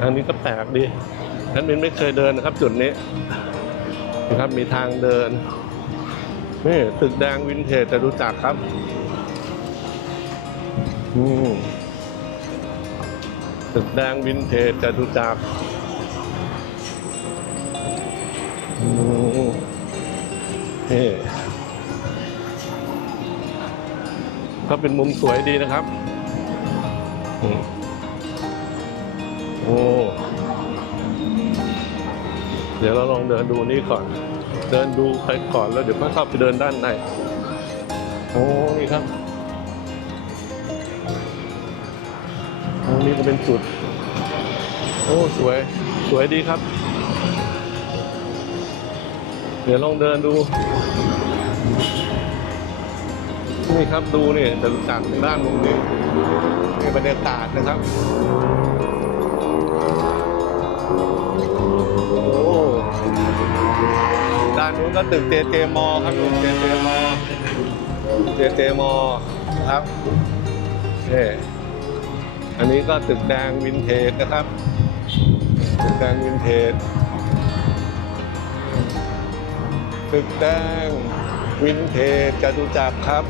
ทางนี้ก็แปลกดีนั้นมินไม่เคยเดินนะครับ จุดนี้นะครับมีทางเดินนี่ตึกแดงวินเทจจะรู้จักครับอืมตึกแดงวินเทจจะรู้จักอืมนี่ก็เป็นมุมสวยดีนะครับอืม โอ้เดี๋ยวเราลองเดินดูนี่ก่อน เดินดูไปก่อนแล้วเดี๋ยวค่อยเข้าไปเดินด้านในโอ้นี่ครับโอ้นี่ก็เป็นจุด โอ้สวย สวยดีครับ เดี๋ยวลองเดินดู นี่ครับดูนี่จะจากด้านมุมนี้นี่บรรยากาศนะครับ นู้นก็ตึกเจเจมอครับตึกเจเจมอเจเจมอครับนี่อันนี้ก็ตึกแดงวินเทจนะครับ ตึกแดงวินเทจตึกแดงวินเทจจตุจักรครับ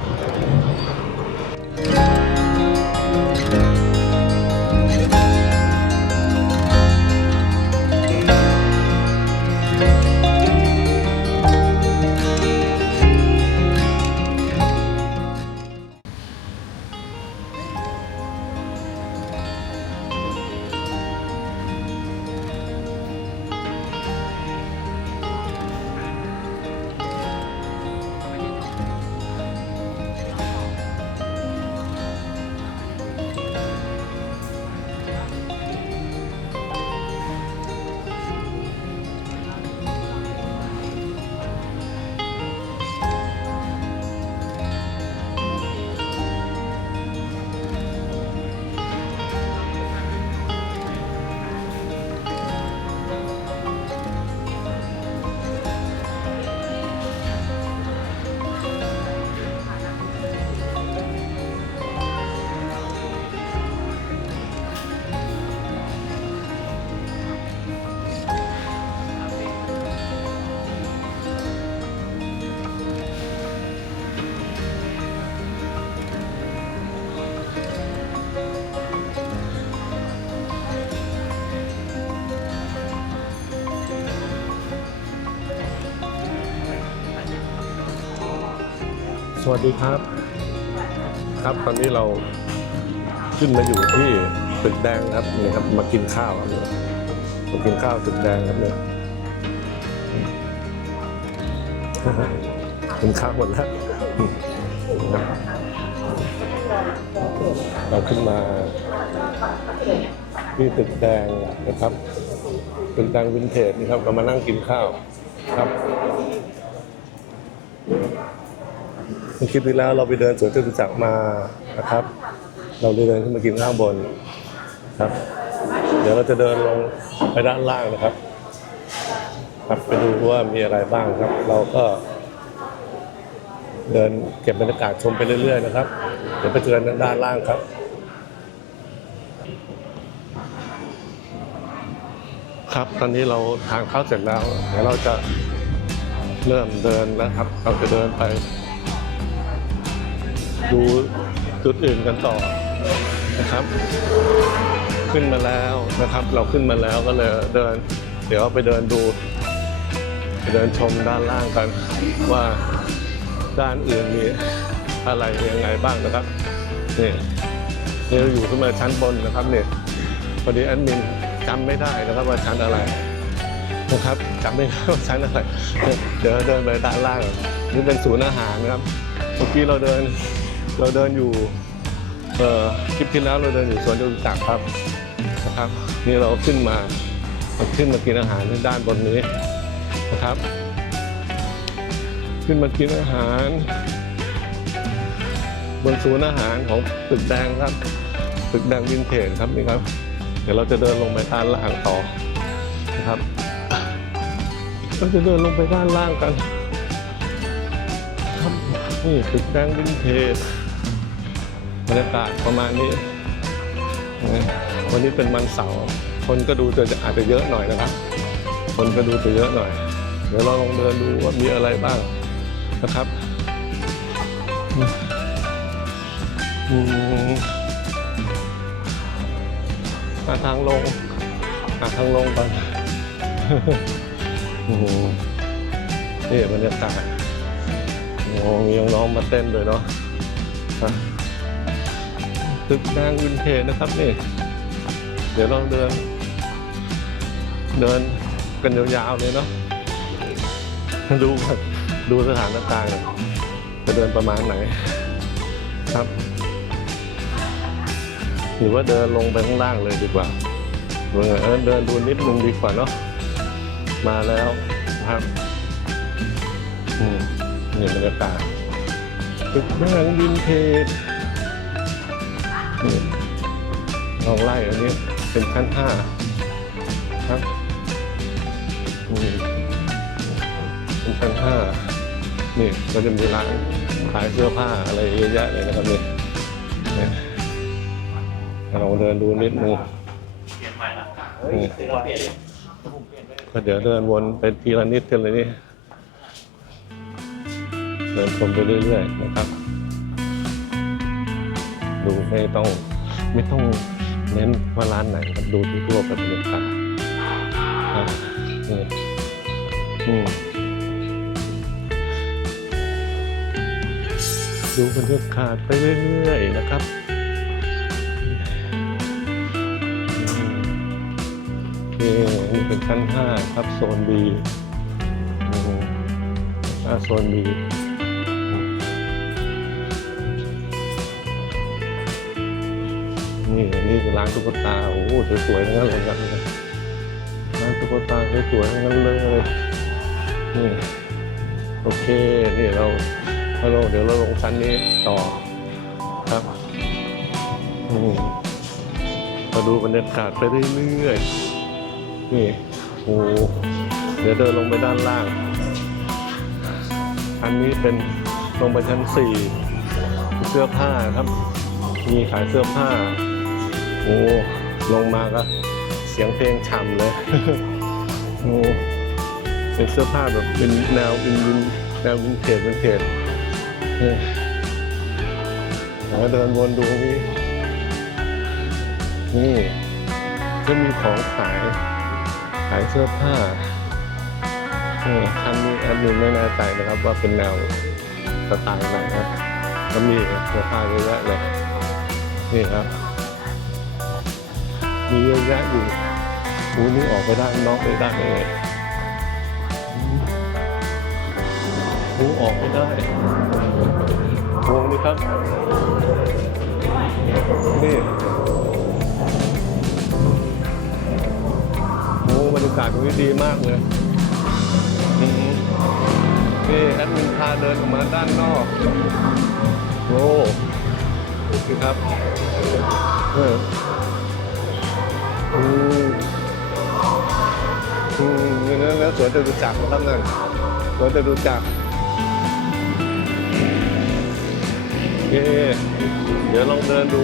สวัสดีครับ ครับตอนนี้เราขึ้นมาอยู่ที่ตึกแดงครับนี่ครับ มากินข้าวครับเนี่ยมากินข้าวตึกแดงครับเนี่ยกินข้าวหมดแล้วครับเราขึ้นมาที่ตึกแดงนะครับตึกแดงวินเทจนี่ครับเรามานั่งกินข้าวครับ เมื่อคลิปที่แล้วเราไปเดินสวนจตุจักรมานะครับ เราเดินขึ้นมากินข้างบนครับ เดี๋ยวเราจะเดินลงไปด้านล่างนะครับ ครับไปดูว่ามีอะไรบ้างครับ เราก็ เดินเก็บบรรยากาศชมไปเรื่อยๆนะครับ เดี๋ยวไปเจอกันด้านล่างครับครับตอนนี้เราทานข้าวเสร็จแล้ว เดี๋ยวเราจะเริ่มเดินแล้วครับ เราจะเดินไป ดูจุดอื่นกันต่อนะครับ ขึ้นมาแล้วนะครับ เราขึ้นมาแล้วก็เลยเดิน เดี๋ยวไปเดินดูไปเดินชมด้านล่างกันว่าด้านอื่นมีอะไรยังไงบ้างนะครับนี่นี่เราอยู่ขึ้นมาชั้นบนนะครับเนี่ยพอดีแอดมินจำไม่ได้นะครับว่าชั้นอะไรนะครับจำไม่ได้ว่าชั้นอะไรเดี๋ยวเดินไปด้านล่างนี่เป็นศูนย์อาหารนะครับเมื่อกี้เราเดิน เราเดินอยู่เอ่อคลิปที่แล้วเราเดินอยู่สวนจตุจักรครับนะครับ นี่เราขึ้นมาขึ้นมากินอาหารที่ด้านบนนี้นะครับ ขึ้นมากินอาหาร บนศูนย์อาหารของตึกแดงครับ ตึกแดงวินเทจครับนี่ครับ เดี๋ยวเราจะเดินลงไปด้านล่างต่อนะครับเราจะเดินลงไปด้านล่างกันครับนี่ตึกแดงวินเทจ บรรยากาศประมาณนี้ วันนี้เป็นวันเสาร์คนก็ดูจะอาจจะเยอะหน่อยนะครับ คนก็ดูจะเยอะหน่อย เดี๋ยวเราลองเดินดูว่ามีอะไรบ้างนะครับมาทางลงหาทางลงก่อนโอ้โหนี่บรรยากาศโอ้โหมีน้องๆมาเต้นด้วยเนาะอะ ตึกนางวินเทจนะครับนี่ เดี๋ยวลองเดิน เดินกันยาวๆเลยเนาะดูดูสถานการณ์ก่อนจะเดินประมาณไหนครับ หรือว่าเดินลงไปข้างล่างเลยดีกว่าเออเดินดูนิดนึงดีกว่าเนาะมาแล้วครับอืมนี่บรรยากาศตึกนั่งวินเทจ ลองไล่อันนี้เป็นชั้นห้าครับอืมเป็นชั้นห้านี่ก็จะมีร้านขายเสื้อผ้าอะไรเยอะแยะเลยนะครับนี่เนี่ยลองเดินดูนิดนึงก็เดี๋ยวเดินวนไปทีละนิดกันเลยนี่เดินชมไปเรื่อยๆนะครับ ดูไม่ต้องไม่ต้องเน้นว่าร้านไหนครับดูที่ทั่วไปบรรยากาศอ่านี่อืมดูบรรยากาศไปเรื่อยๆนะครับอืมนี่นี่เป็นชั้นห้าครับ โซน B อืมอ่าโซน B นี่นี่คือร้านตุ๊กตาโอ้โหสวยๆทั้งนั้นเลยครับร้านตุ๊กตาสวยๆทั้งนั้นเลยนี่โอเคนี่เราเราลเดี๋ยวเราลงชั้นนี้ต่อครับอืมมาดูบรรยากาศไปเรื่อยๆนี่โอ้เดี๋ยวเดินลงไปด้านล่าง อันนี้เป็นลงไปชั้นสี่เสื้อผ้าครับ มีขายเสื้อผ้า โอ้ลงมาก็เสียงเพลงฉ่ำเลยโอ้เป็นเสื้อผ้าแบบเป็นแนววินวินแนววินเทจวินเทจนี่แล้วเดินวนดูนี่นี่ก็มีของขาย ขายเสื้อผ้าเอออันนี้แอันนี้ไม่แน่ใจนะครับ ว่าเป็นแนวสไตล์ไหนครับแล้วมีเสื้อผ้าเยอะแยะเลยนี่ครับ มีเยอะแยะอยู่อูนี่ออกไปด้านนอกไปด้านนี้อูออกไม่ได้วงนี้ครับ นี่โอ้บรรยากาศตรงนี้ดีมากเลยนี่แอดมินพาเดินออกมาด้านนอกโอ้ดูครับเออ อืมอืมนี่นแล้วสวนจะดูจักรนะครับนั่นสวนจะดูจักรเย้เดี๋ยวลองเดินดู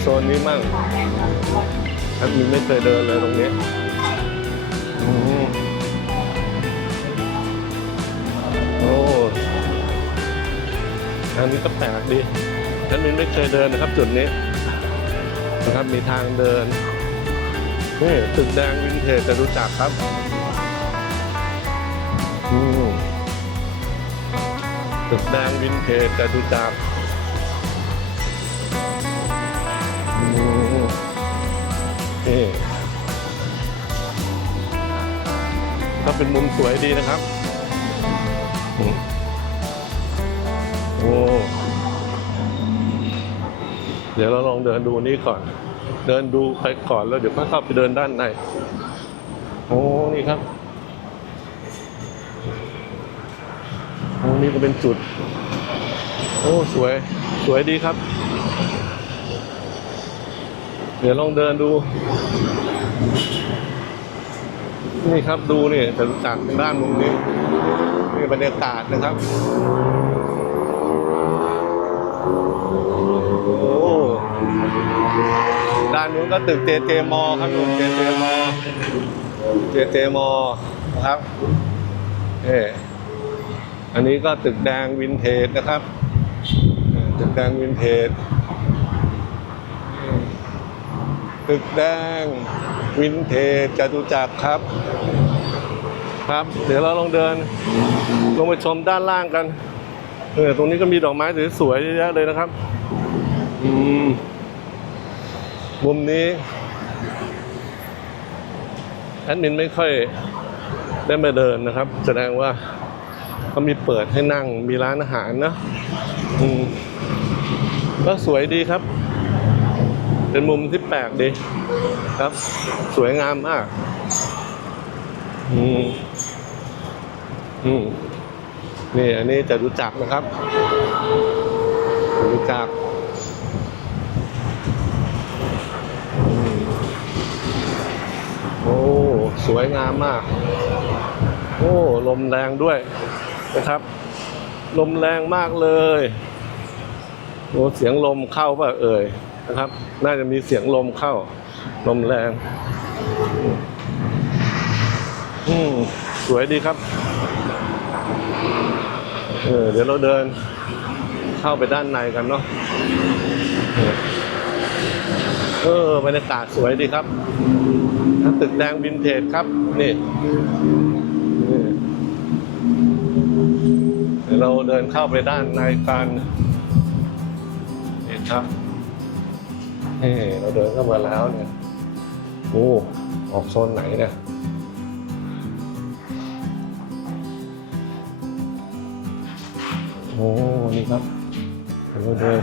โซนนี้มั่งแอดมินไม่เคยเดินเลยตรงนี้อืมโอ้ทางนี้ก็แปลกดีแอดมินไม่เคยเดินนะครับจุดนี้นะครับมีทางเดิน นี่ตึกแดงวินเทจจะรู้จักครับตึกแดงวินเทจจะรู้จักอืมนี่ก็เป็นมุมสวยดีนะครับ โอ้ เดี๋ยวเราลองเดินดูนี่ก่อน เดินดูไปก่อนแล้วเดี๋ยวค่อยเข้าไปเดินด้านในโอ้นี่ครับโอ้นี่ก็เป็นจุด โอ้สวย สวยดีครับ เดี๋ยวลองเดินดู นี่ครับดูนี่จะรู้จักด้านมุมนี้นี่บรรยากาศนะครับ โอ้ ด้านนู้นก็ตึกเจเจมอครับนู่นเจเจมอเจเจมอนะครับเอออันนี้ก็ตึกแดงวินเทจนะครับ ตึกแดงวินเทจตึกแดงวินเทจจตุจักรครับ ครับ เดี๋ยวเราลองเดิน ลงไปชมด้านล่างกันเออตรงนี้ก็มีดอกไม้สวยๆเยอะแยะเลยนะครับ อืม มุมนี้แอดมินไม่ค่อยได้มาเดินนะครับ แสดงว่าเขามีเปิดให้นั่งมีร้านอาหารนะก็สวยดีครับ เป็นมุมที่แปลกดีครับ สวยงามมากอืมอืมนี่อันนี้จะรู้จักนะครับรู้จักรอืมโอ้ สวยงามมาก โอ้ ลมแรงด้วยนะครับ ลมแรงมากเลยโอ้เสียงลมเข้าป่ะเอ่ยนะครับ น่าจะมีเสียงลมเข้า ลมแรง อืมสวยดีครับ เออเดี๋ยวเราเดินเข้าไปด้านในกันเนาะเออเออบรรยากาศสวยดีครับ ตึกแดงวินเทจครับ นี่เราเดินเข้าไปด้านในกันนี่ครับนี่เราเดินเข้ามาแล้วเนี่ยโอ้ออกโซนไหนเนี่ยโอ้นี่ครับเราเดิน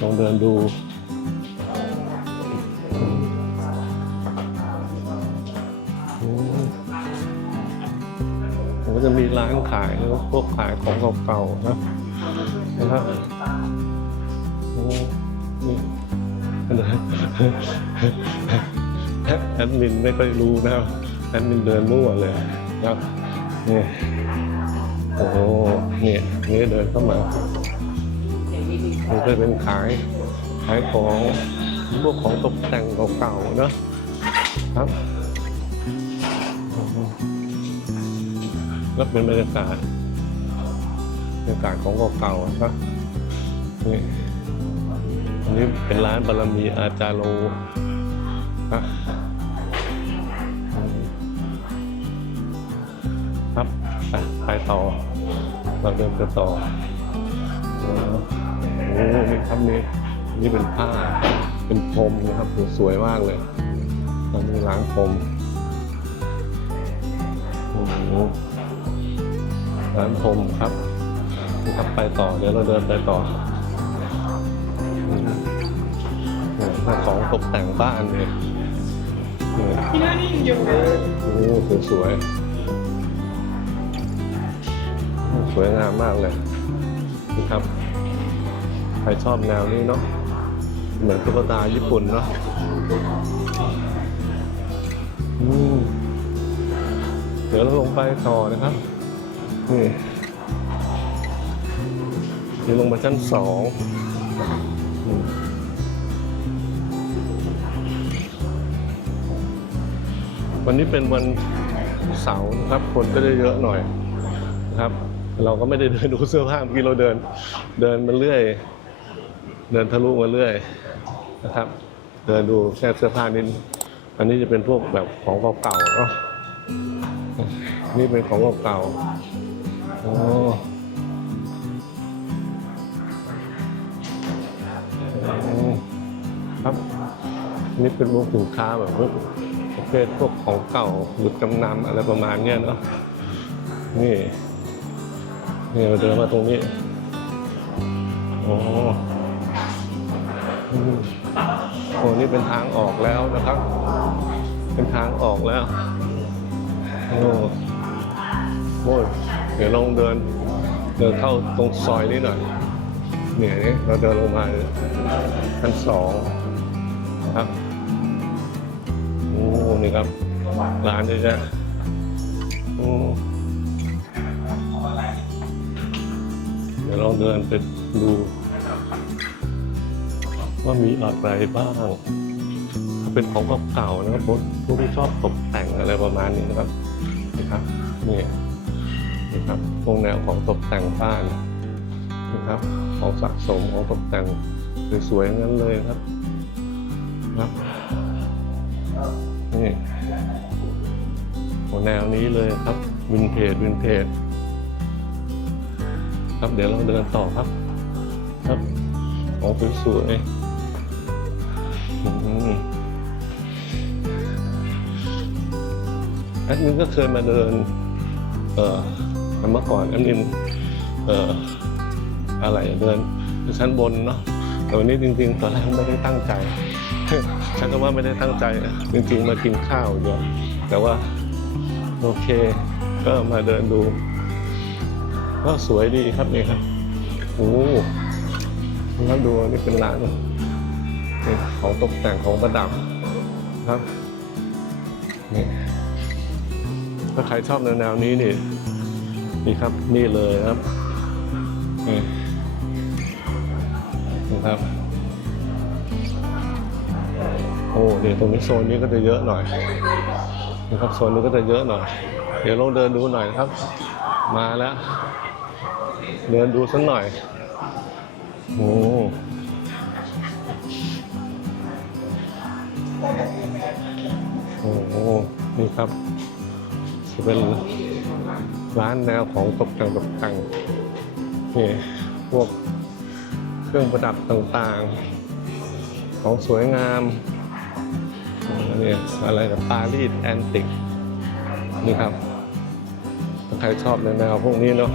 ลองเดินดู ก็จะมีร้านขายแล้วพวกขายของเก่าๆนะนะครับโอ้นี่แอดมินไม่ค่อยรู้นะแอดมินเดินมั่วเลยนะนี่โอ้โหเนี่ยนี่เดินเข้ามามันก็เป็นขายขายของพวกของตกแต่งเก่าๆเนะครับ ก็เป็นบรรยากาศบรรยากาศของเก่าๆนะครับนี่อันนี้เป็นร้านบารมีอาจารโลครับครับไปต่อ เราเดินไปต่อโอ้โหนี่ครับนี่นี่เป็นผ้า เป็นพรมนะครับสวยมากเลยตอนนี้ร้านพรมโอ้โห ร้านพรมครับนี่ครับไปต่อเดี๋ยวเราเดินไปต่อมาของตกแต่งบ้านเนี่ยเนี่ยโอ้โหสวยๆสวยงามมากเลยนะครับใครชอบแนวนี้เนาะเหมือนตุ๊กตาญี่ปุ่นเนาะเดี๋ยวเราลงไปต่อนะครับ นี่เดี๋ยวลงมาชั้นสองวันนี้เป็นวันเสาร์นะครับ คนก็จะเยอะหน่อยนะครับ เราก็ไม่ได้เดินดูเสื้อผ้าเมื่อกี้เราเดิน เดินมาเรื่อย เดินทะลุมาเรื่อยนะครับ เดินดูแค่เสื้อผ้านิดอันนี้จะเป็นพวกแบบของเก่าๆเนาะนี่เป็นของเก่าๆ โอ้ครับ นี่เป็นพวกสินค้าแบบพวกประเภทพวกของเก่าหรือจำนำอะไรประมาณเนี้ยเนาะนี่นี่เราเดินมาตรงนี้โอ้โอ้นี่เป็นทางออกแล้วนะครับ เป็นทางออกแล้วโอ้โอ้ย ดี๋ยวลองเดินเดินเข้าตรงซอยนี้หน่อยเนี่ยนี่เราเดินลงมาชั้นสองครับโอ้นี่ครับร้านด้วยจ้ะโอ้เดี๋ยวลองเดินไปดู ว่ามีอะไรบ้างเป็นของเก่าๆนะครับพวกพวกที่ชอบตกแต่งอะไรประมาณนี้นะครับนะครับนี่ นะครับพวกแนวของตกแต่งบ้านนะครับของสะสมของตกแต่งสวยๆงนั้นเลยครับครับนี่ของแนวนี้เลยครับวินเทจวินเทจครับเดี๋ยวเราเดินต่อครับ ครับของสวยๆอืมแอดมินก็เคยมาเดิน เอ่อ เมื่อก่อนแอดมินเอ่ออะไรเดินชั้นบนเนาะแต่วันนี้จริง ๆ ตอนแรกไม่ได้ตั้งใจฉันก็ว่าไม่ได้ตั้งใจจริง ๆ มากินข้าวอยู่แต่ว่าโอเค ก็มาเดินดู ก็สวยดีครับนี่ครับโอ้แล้วดูนี่เป็นร้านนี่ของตกแต่งของประดับครับนี่ถ้าใครชอบแนวๆนี้นี่ นี่ครับนี่เลยครับนี่นะครับ โอ้เดี๋ยวตรงนี้โซนนี้ก็จะเยอะหน่อยนะครับโซนนี้ก็จะเยอะหน่อย เดี๋ยวลองเดินดูหน่อยครับ มาแล้ว เดินดูสักหน่อยโอ้โอ้โหนี่ครับจะเป็น ร้านแนวของตกแต่งตกแต่งนี่พวกเครื่องประดับต่างๆ ของสวยงามนี่อะไรนะปารีสแอนติกนี่ครับถ้าใครชอบในแนวพวกนี้เนาะ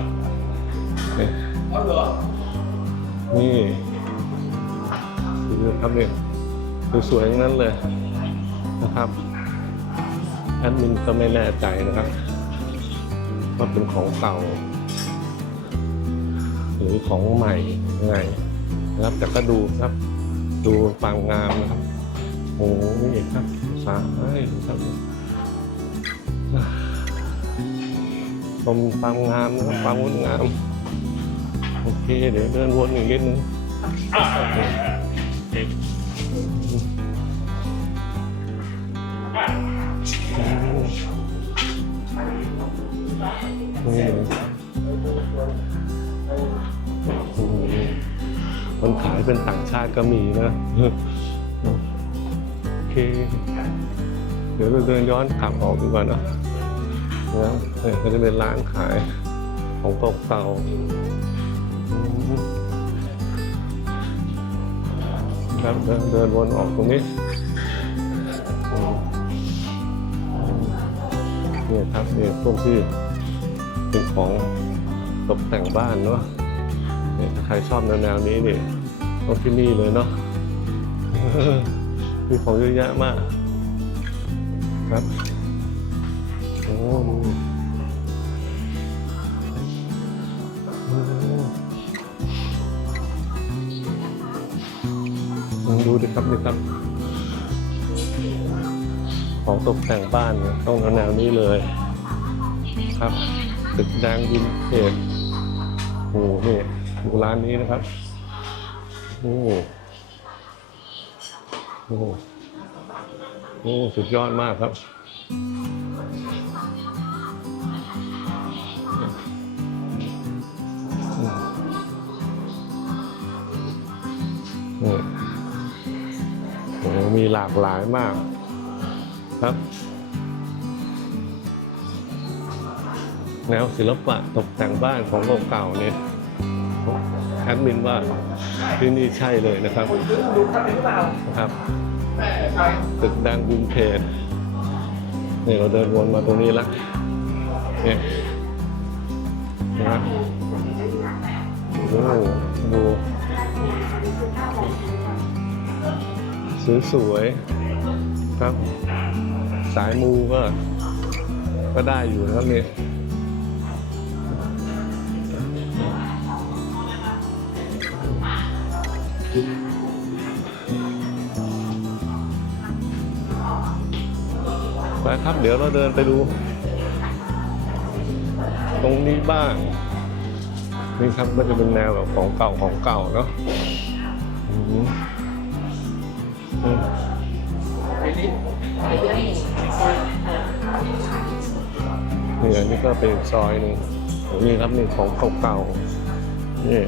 นี่นี่ดูครับเนี่ยสวยๆทั้งนั้นเลยนะครับแอดมินก็ไม่แน่ใจนะครับ ว่าเป็นของเก่า หรือของใหม่ยังไงนะครับ แต่ก็ดูครับ ดูความงามนะครับโอ้นี่ครับสาเอ้ยดูครับชมความงามนะครับความงดงามโอเค เดี๋ยวเดินวนอีกนิดนึง คนขายเป็นต่างชาติก็มีนะ โอเค เดี๋ยวเราเดินย้อนกลับออกดีกว่านะนะเนี่ยก็จะเป็นร้านขายของเก่าครับเดินวนออกตรงนี้เนี่ยครับเนี่ยพวกที่ เป็นของตกแต่งบ้านเนาะเนี่ยถ้าใครชอบแนวๆนี้นี่ต้องที่นี่เลยเนาะมีของเยอะแยะมาก ครับโอ้ดูโอ้ลองดูดิครับดิครับ ของตกแต่งบ้านต้องแนวนี้เลย ครับ ตึกแดงวินเทจโอ้โหนี่ดูร้านนี้นะครับ โอ้โหโอ้โหโอ้สุดยอดมากครับนี่โอ้โหมีหลากหลายมากครับ แนวศิลปะตกแต่งบ้านของเก่าๆเนี่ยแอดมินว่าที่นี่ใช่เลยนะครับครับตึกดังวินเทจนี่เราเดินวนมาตรงนี้แล้วเนี่ยนะโอ้โหดูสวยๆครับ สายมูก็ ก็ได้อยู่นะครับนี่ไครับ เดี๋ยวเราเดินไปดู ตรงนี้บ้าง นี่ครับมันจะเป็นแนวแบบของเก่าของเก่าเนาะนี่อันนี้ก็เป็นซอยหนึ่งนี่ครับนี่ของเก่าๆนี่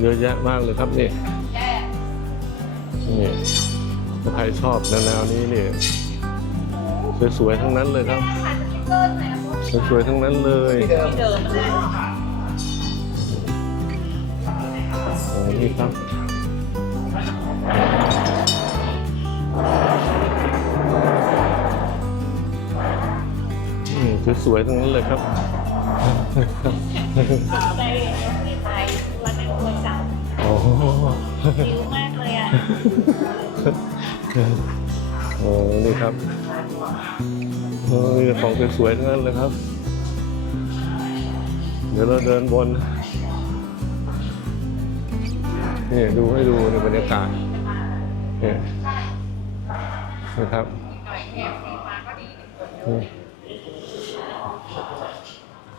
เยอะแยะมากเลยครับนี่นี่ ถ้าใครชอบแนวๆนี้นี่สวยๆทั้งนั้นเลยครับสวยๆทั้งนั้นเลยโอ้นี่ครับสวยๆทั้งนั้นเลยครับ โอ้นี่ครับโอ้นี่ของสวยๆทั้งนั้นเลยครับ เดี๋ยวเราเดินบน นี่ดูให้ดูในบรรยากาศนี่นะครับ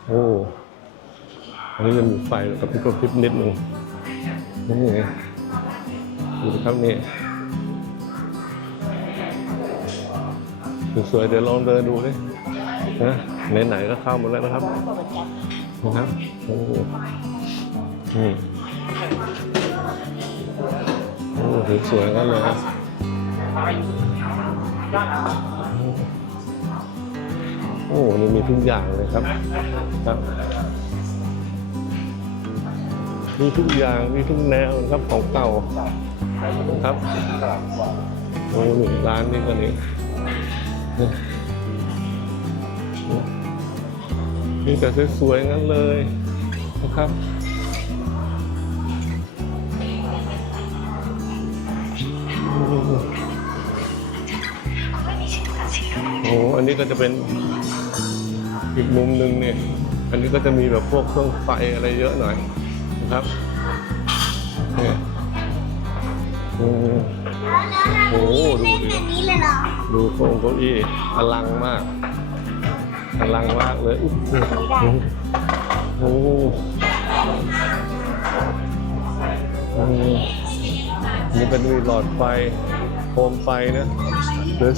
โอ้อันนี้จะมีไฟกับพี่กระพริบนิดหนึ่งนี่ ดูครับนี่สวยๆเดี๋ยวลองเดินดูดินะไหนๆก็เข้ามาแล้วนะครับนะครับโอ้อืมโอ้โหสวยๆกันเลยครับโอ้นี่มีทุกอย่างเลยครับครับมีทุกอย่างมีทุกแนวนะครับของเก่า ครับโอ้หนึ่งร้านนี่ก็นี่นี่มีแต่สวยๆงั้นเลยนะครับโอ้โหอันนี้ก็จะเป็นอีกมุมหนึ่งเนี่ย อันนี้ก็จะมีแบบพวกเครื่องไฟอะไรเยอะหน่อยนะครับ โอ้โหดูดิแบบนี้เลยเหรอดูโต๊ะเก้าอี้อลังมากอลังมากเลยโอ้โหอืมนี่เป็นมีหลอดไฟโคมไฟนะ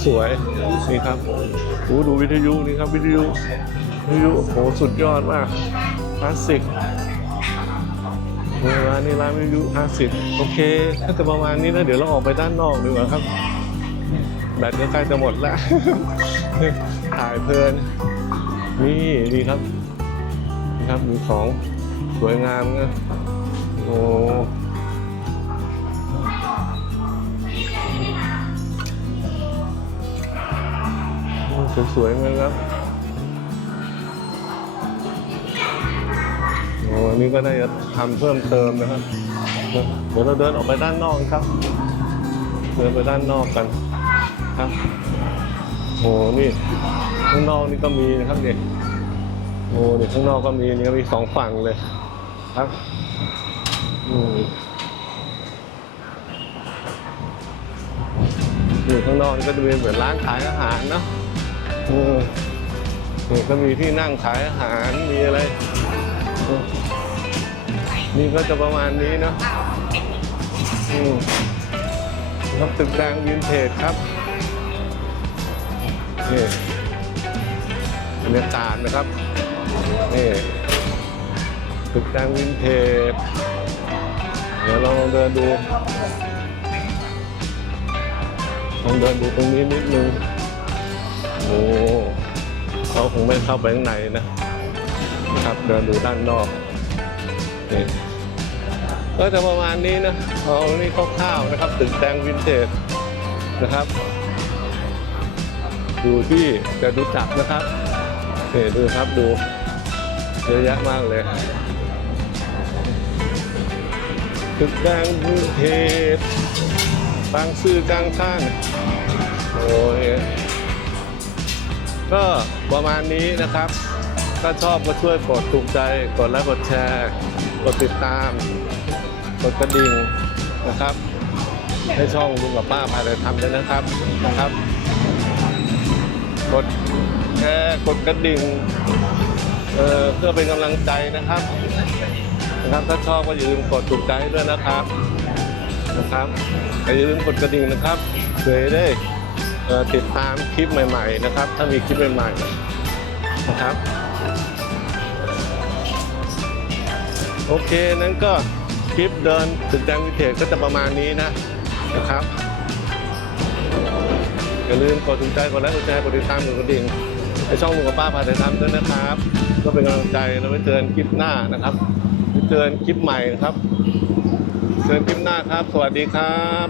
สวยๆนี่ครับโอ้ดูวิทยุนี่ครับวิทยุวิทยุโอ้โหสุดยอดมากคลาสสิก นี่ร้านนี้ร้านวิทยุคลาสสิกโอเคถ้าจะประมาณนี้นะเดี๋ยวเราออกไปด้านนอกดีกว่าครับ แบตก็ใกล้จะหมดแล้วถ่ายเพลิน นี่ดีครับนี่ครับมีของสวยงามนะโอ้สวยๆเหมือนกันครับ นนี่ก็ได้จะทำเพิ่มเติมนะครับ เดี๋ยวเราเดินออกไปด้านนอกครับ เดินไปด้านนอกกันครับโอ้นี่ข้างนอกนี่ก็มีนะครับเด็กโอ้เด็กข้างนอกก็มีนี่ก็มีสองฝั่งเลยครับอืมนี่ข้างนอกนี่ก็จะเป็นเหมือนร้านขายอาหารเนาะเออนี่ก็มีที่นั่งขายอาหาร มีอะไร นี่ก็จะประมาณนี้เนาะอืมครับตึกแดงวินเทจครับนี่บรรยากาศนะครับนี่ตึกแดงวินเทจเดี๋ยวเราลองเดินดูลองเดินดูตรงนี้นิดนึงโอ้เขาคงไม่เข้าไปข้างในนะ นะครับเดินดูด้านนอก นี่ก็จะประมาณนี้นะเอานี่คร่าวๆนะครับตึกแดงวินเทจนะครับดูที่จะดูจักนะครับนี่ดูครับดูเยอะแยะมากเลยตึกแดงวินเทจบางซื่อกลางข้างโอ้ยก็ประมาณนี้นะครับ ถ้าชอบก็ช่วยกดถูกใจ กดไลค์กดแชร์ กดติดตาม กดกระดิ่งนะครับ ให้ช่องลุงกับป้าพาไปทำด้วยนะครับนะครับ กดแชร์กดกระดิ่งเอ่อเพื่อเป็นกำลังใจนะครับนะครับถ้าชอบก็อย่าลืมกดถูกใจด้วยนะครับนะครับอย่าลืมกดกระดิ่งนะครับเคยได้ติดตามคลิปใหม่ ๆ นะครับ ถ้ามีคลิปใหม่ๆนะครับ โอเคนั้นก็คลิปเดินตึกแดงวิเทจก็จะประมาณนี้นะนะครับ อย่าลืมกดถูกใจกดไลค์กดแชร์กดติดตามกดกระดิ่งให้ช่องลุงกับป้าพาถ่ายทำด้วยนะครับ ก็เป็นกำลังใจแล้วไว้เจอกันคลิปหน้านะครับไว้เจอกันคลิปใหม่นะครับเจอกันคลิปหน้าครับ สวัสดีครับ